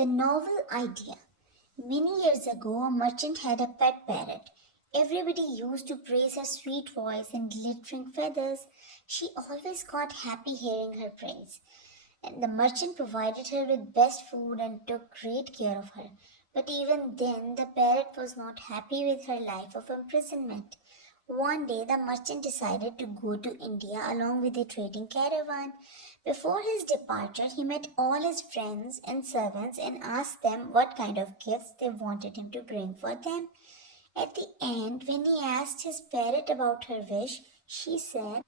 The novel idea. Many years ago, a merchant had a pet parrot. Everybody used to praise her sweet voice and glittering feathers. She always got happy hearing her praise. And the merchant provided her with best food and took great care of her. But even then, the parrot was not happy with her life of imprisonment. One day, the merchant decided to go to India along with a trading caravan. Before his departure, he met all his friends and servants and asked them what kind of gifts they wanted him to bring for them. At the end, when he asked his parrot about her wish, she said,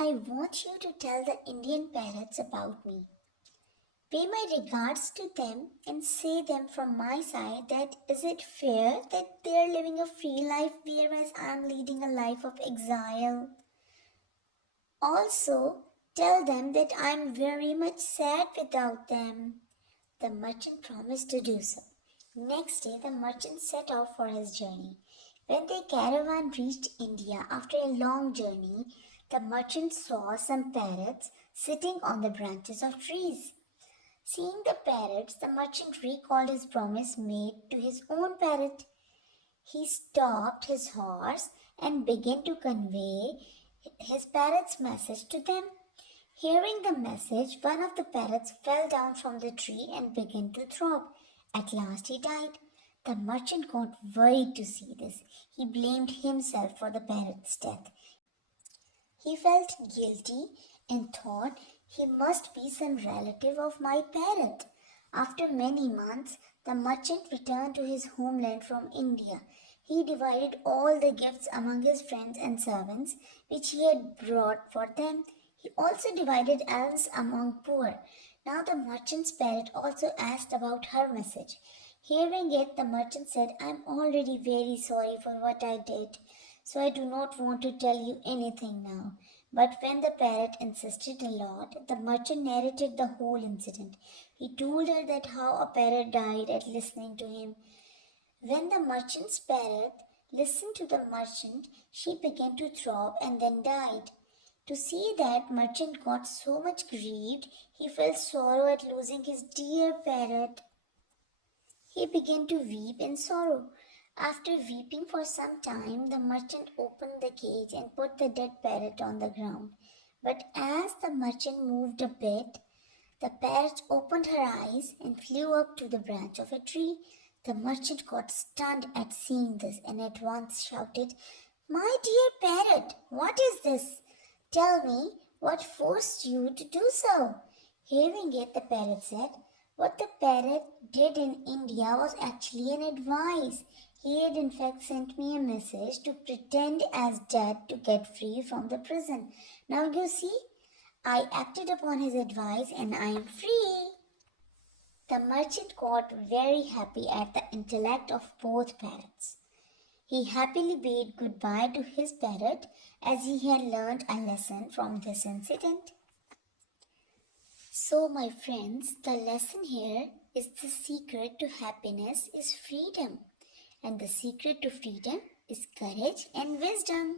I want you to tell the Indian parrots about me. Pay my regards to them and say them from my side that is it fair that they are living a free life whereas I am leading a life of exile? Also, tell them that I am very much sad without them. The merchant promised to do so. Next day, the merchant set off for his journey. When the caravan reached India after a long journey, the merchant saw some parrots sitting on the branches of trees. Seeing the parrots, the merchant recalled his promise made to his own parrot. He stopped his horse and began to convey his parrot's message to them. Hearing the message, one of the parrots fell down from the tree and began to throb. At last he died. The merchant got worried to see this. He blamed himself for the parrot's death. He felt guilty and thought he must be some relative of my parrot. After many months, the merchant returned to his homeland from India. He divided all the gifts among his friends and servants which he had brought for them. He also divided alms among poor. Now the merchant's parrot also asked about her message. Hearing it, the merchant said, I am already very sorry for what I did, so I do not want to tell you anything now. But when the parrot insisted a lot, the merchant narrated the whole incident. He told her that how a parrot died at listening to him. When the merchant's parrot listened to the merchant, she began to throb and then died. To see that merchant got so much grieved, he felt sorrow at losing his dear parrot. He began to weep in sorrow. After weeping for some time, the merchant opened the cage and put the dead parrot on the ground. But as the merchant moved a bit, the parrot opened her eyes and flew up to the branch of a tree. The merchant got stunned at seeing this and at once shouted, My dear parrot, what is this? Tell me what forced you to do so. Hearing it, the parrot said, What the parrot did in India was actually an advice. He had in fact sent me a message to pretend as dead to get free from the prison. Now you see, I acted upon his advice and I am free. The merchant got very happy at the intellect of both parrots. He happily bade goodbye to his parrot as he had learned a lesson from this incident. So, my friends, the lesson here is the secret to happiness is freedom, and the secret to freedom is courage and wisdom.